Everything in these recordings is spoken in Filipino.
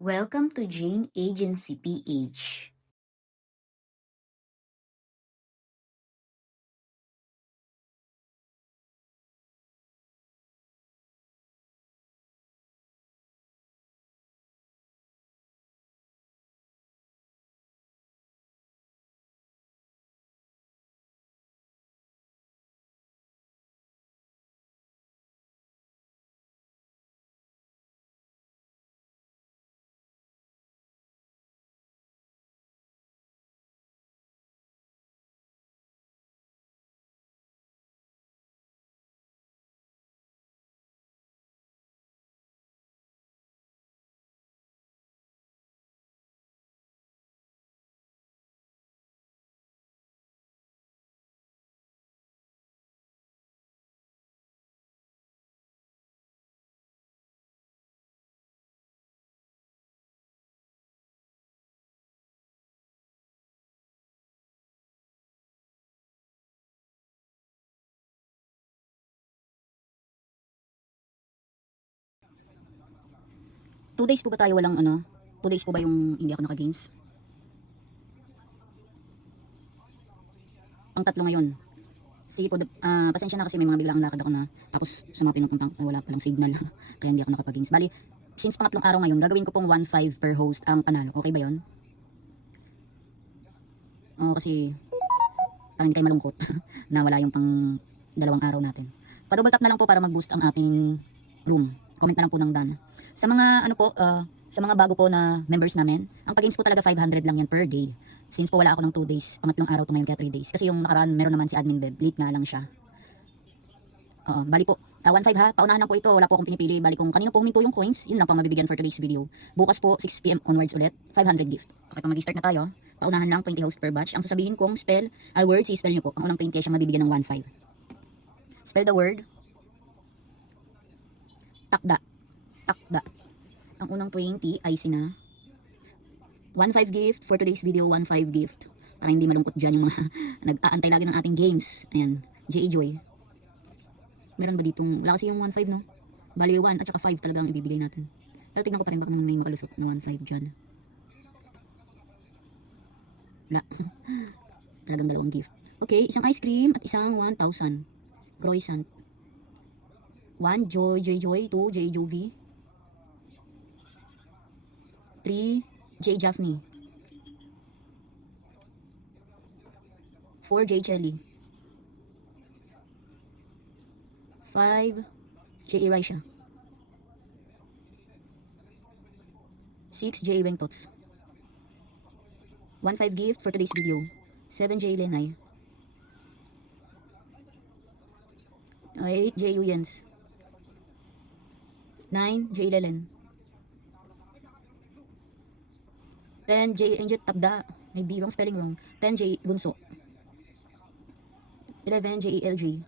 Welcome to Jane Agency PH. Two days po ba tayo walang ano? 2 days po ba yung hindi ako naka-games? Pang tatlo ngayon. Sige po, pasensya na kasi may mga biglaang lakad ako na tapos sa mga pinupuntang wala palang signal. Kaya hindi ako nakapag-games. Bali, since pangatlong araw ngayon, gagawin ko pong 1.5 per host ang panalo. Okay ba 'yon? Oo, kasi parang hindi kayo malungkot na wala yung pang dalawang araw natin. Pa-double tap na lang po para mag-boost ang ating room. Comment na lang po ng Dan. Sa mga ano po, sa mga bago po na members namin, ang pag-games po talaga 500 lang yan per day. Since po wala ako ng 2 days, pangatlong araw to ngayon kaya 3 days. Kasi yung nakaraan meron naman si Admin Beb, late nga lang siya. Oo, bali po, 1.5 ha, paunahan lang po ito, wala po akong pinipili. Bali kung kanino po huminto yung coins, yun lang po ang mabibigyan for today's video. Bukas po, 6 PM onwards ulit, 500 gift. Okay, pa mag-start na tayo. Paunahan lang, 20 host per batch. Ang sasabihin kong spell, word, si-spell nyo po. Ang unang 20 ay siya mabibigyan ng 1.5. Spell the word, takda, takda. Ang unang 20 ay sina 1.5 gift for today's video, 1.5 gift. Para hindi malungkot dyan yung mga nag-aantay lagi ng ating games. Ayan, J.A. Joy. Meron ba ditong, wala kasi yung 1.5 no? Bali 1 at saka 5 talaga ang ibibigay natin. Pero tingnan ko pa rin baka may makalusot na 1.5 dyan. Wala. Talagang dalawang gift. Okay, isang ice cream at isang 1,000. Croissant. 1, Joy, J. Joy. 2, J. Jovi. 3, J. Jaffney. 4, J. Chelly. 5, J. Elisha. 6, J. Bengtots. 1.5 gift for today's video. 7, J. Lenay. 8, J. Uyens. 9, J. Lelen. 10, J. Angel Tabda. May B wrong spelling wrong. 10, J. Bunso. 11, J. LJ.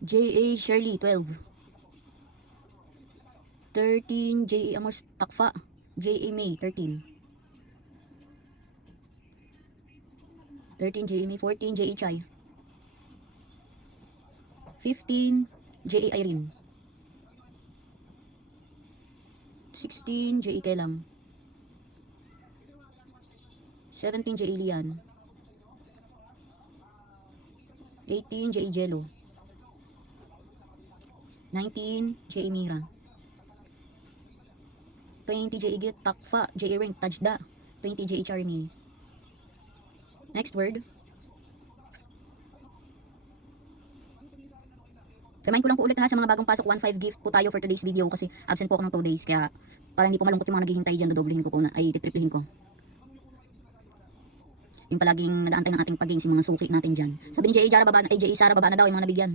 J. A. Shirley, 12. 13, J. A. Amos Takfa. J. A. May, 13. 13, J. A. May. 14, J. A. Chai. 15, J. A. Irene. 16, J. A. Kelam. 17, J. A. Lian. 18, J. A. Jello. 19, J. A. Mira. 20, J. A. Git Takfa. J. A. Ring Tajda. 20, J. A. Charmy. Next word. Remind ko lang po ulit ha, sa mga bagong pasok, 1.5 gift po tayo for today's video kasi absent po ako ng 2 days. Kaya para hindi po malungkot yung mga naghihintay dyan, dodoblehin ko po na, ay titriplihin ko. Yung palaging nag-aantay ng ating pag-games, yung mga suki natin dyan. Sabi ni J.A. Jara, baba, J.A. Sara, baba na daw yung mga nabigyan.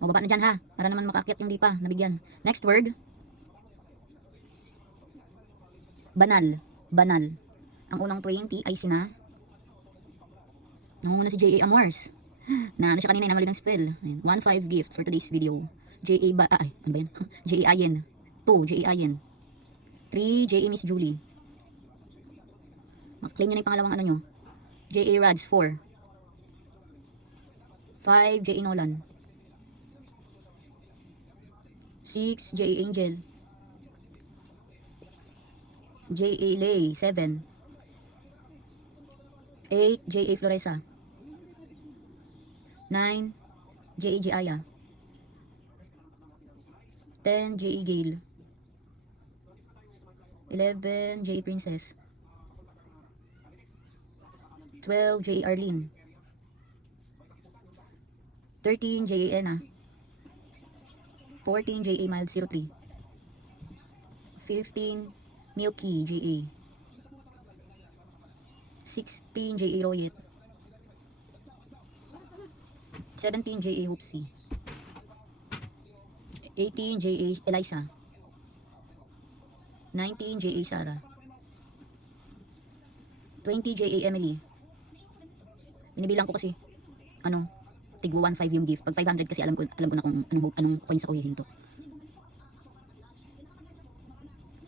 O, baba na dyan ha, para naman makaakyat yung di pa, nabigyan. Next word. Banal. Banal. Ang unang 20 ay sina, nangunguna si J.A. Amars. Na ano siya kanina, nangalit ng spell. 1.5 gift for today's video. J.A. Ano ba yan? J.A. Ayen. 2, J.A. Ayen. 3, J.A. Miss Julie. Claim nyo na yung pangalawang ano nyo. J.A. Rads, 4. 5, J.A. Nolan. 6, J.A. Angel. J.A. Lay, 7. 8, J.A. Floresa. 9, J.A. Giaya. 10, J.A. Gale. 11, J.A. Princess. 12, J.A. Arlene. 13, J.A. Ena. 14, J.A. Mild 03. 15, Milky J.A. 16, J.A. Royet. 17, J.A. Hoopsy. 18, J.A. Eliza. 19, J.A. Sarah. 20, J.A. Emily. Binibilang ko kasi, tigwa 1.5 yung gift. Pag 500 kasi alam ko na kung anong coins ako hihinto.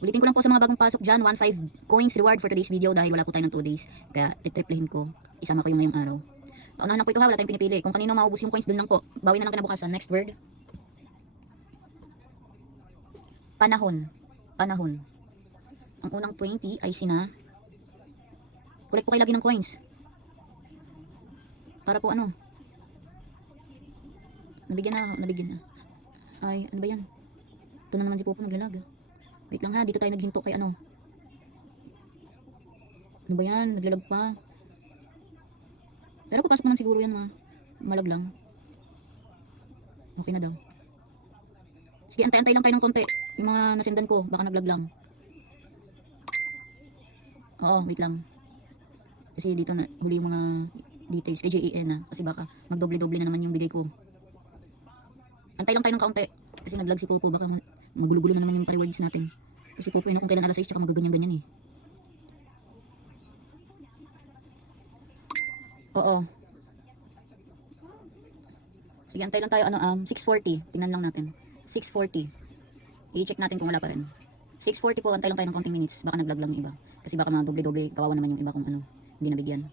Ulitin ko lang po sa mga bagong pasok dyan, 1.5 coins reward for today's video dahil wala po tayo ng 2 days. Kaya titriplihin ko, isama ko yung ngayong araw. Paunahan na po ito ha, wala tayong pinipili. Kung kanino maubos yung coins, dun lang po. Bawi na lang kinabukasan. Next word. Panahon. Panahon. Ang unang 20 ay sina. Kulit po kayo lagi ng coins. Para po nabigyan na. Ay, ano ba yan? Ito na naman si Popo naglalag. Wait lang ha, dito tayo naghinto kay Ano ba yan? Naglalag pa. Pero papasok naman siguro yan, malag lang. Okay na daw. Sige, antay-antay lang tayo ng konti. Yung mga nasendan ko, baka naglag lang. Oo, wait lang. Kasi dito na huli yung mga details kay JEN na. Kasi baka magdoble-doble na naman yung bigay ko. Antay lang tayo ng kaunti. Kasi naglag si Popo, baka magulo-gulo na naman yung rewards natin. Kasi Popo yun kung kailan alas 6 tsaka magaganyan-ganyan eh. Oo. Sige, antay lang tayo 6:40. Tingnan lang natin. 6:40. I-check natin kung wala pa rin. 6:40 po, antay lang tayo ng konting minutes. Baka naglag lang yung iba. Kasi baka doble-doble, kawawa naman yung iba kung hindi nabigyan.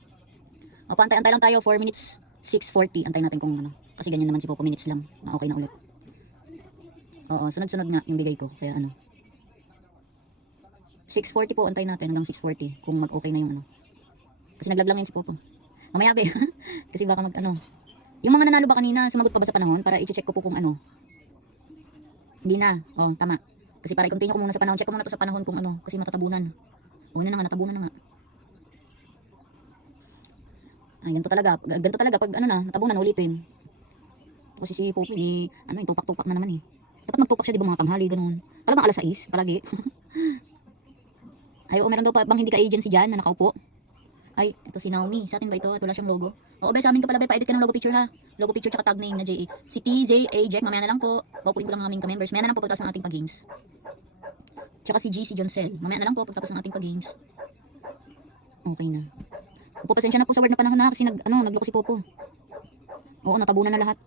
O, antay lang tayo 4 minutes. 6:40. Antay natin kung Kasi ganyan naman si Popo, minutes lang. Okay na ulit. Oo, sunod-sunod nga yung bigay ko. Kaya 6:40 po, antay natin hanggang 6:40 kung mag-okay na yung Kasi naglag lang yan si Popo. Mamaya be. Kasi baka yung mga nanalo ba kanina, sumagot pa ba sa panahon para i-check ko po kung Hindi na. Oh, tama. Kasi para i-continue ko muna sa panahon. Check ko muna to sa panahon kung kasi matatabunan. Una na nga, natabunan na nga. Ay, ganito talaga. Ganito talaga pag natabunan, ulitin. Kasi si Popo, yung tupak-tupak na naman eh. Dapat magtupak siya, di ba, mga tanghali, ganun. Talagang alas 6, palagi. Ay, meron daw pa bang hindi ka agency dyan na nakaupo? Ay, ito si Naomi. Sa atin ba ito? At wala siyang logo. Oo, be, sa amin ka pala, be. Pa-edit ka ng logo picture, ha? Logo picture tsaka tag name na JA. Si TJ, Jack, mamaya na lang po. Paupuin ko lang ang aming ka-members. Mamaya na lang po pagkatapos ng ating pag-games. Tsaka si GC Joncel. Mamaya na lang po pagkatapos ng ating pag-games. Okay na. Popo, pasensya na po sa word na panahon na kasi nagloko si Popo. Oo, natabunan na lahat.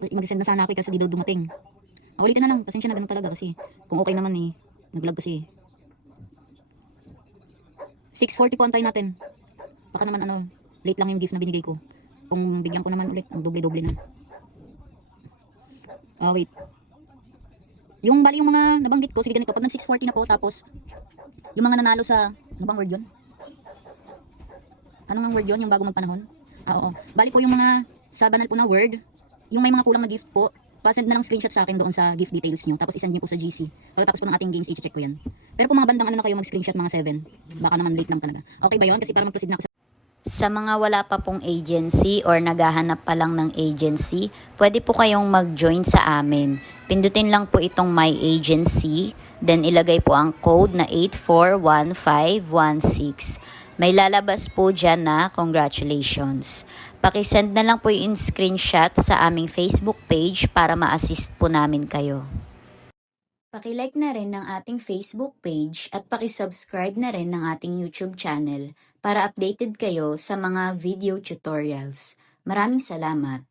Mag-send na sana ako kasi di daw dumating. Ulitin na lang. Pasensya na, ganun talaga kasi kung okay naman eh. Naglag kasi. 6:40 po, antay natin. Baka naman late lang yung gift na binigay ko. Kung bigyan ko naman ulit, doble-doble na. Wait. Yung bali yung mga nabanggit ko, sige ganito. Pag nag 6:40 na po, tapos yung mga nanalo sa, ano bang word yun? Ano nga word yun? Yung bago magpanahon? Oo. Bali po yung mga sa banal po na word, yung may mga kulang na gift po, pa-send na lang screenshot sa akin doon sa gift details nyo. Tapos isend nyo po sa GC. Pagkatapos po ng ating games, i-check ko yan. Pero kung mga bandang na kayo mag-screenshot mga 7, baka naman late lang talaga. Okay ba yun? Kasi para mag-proceed na ako Sa mga wala pa pong agency or naghahanap pa lang ng agency, pwede po kayong mag-join sa amin. Pindutin lang po itong My Agency, then ilagay po ang code na 841516. May lalabas po dyan na congratulations. Pakisend na lang po yung screenshot sa aming Facebook page para ma-assist po namin kayo. Pakilike na rin ng ating Facebook page at pakisubscribe na rin ng ating YouTube channel para updated kayo sa mga video tutorials. Maraming salamat!